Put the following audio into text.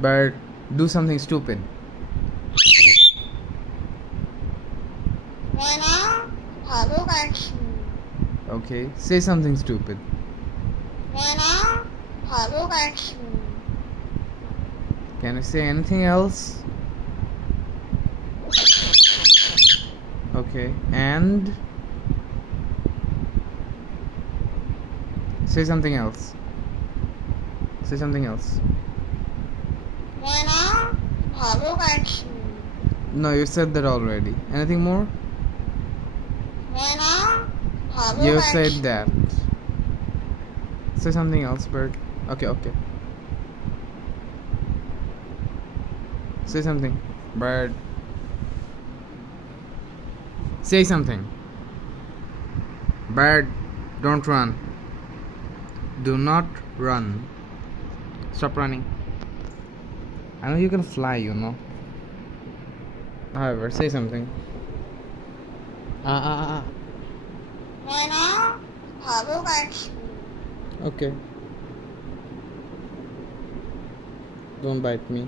Bird, do something stupid. 내가 바보 같이. Okay, say something stupid. 내가 바보 같이. Can you say anything else? Okay, and say something else. Say something else. 내가 바보 같이. No, you said that already. Anything more? 내가 바보 You 같이. said that. Say something else, Bird. Okay. Say something, Bird. Say something. Bird, don't run. Do not run. Stop running. I know you can fly, you know. However, say something. Ah. 내가 바보 같이. Okay. Don't bite me.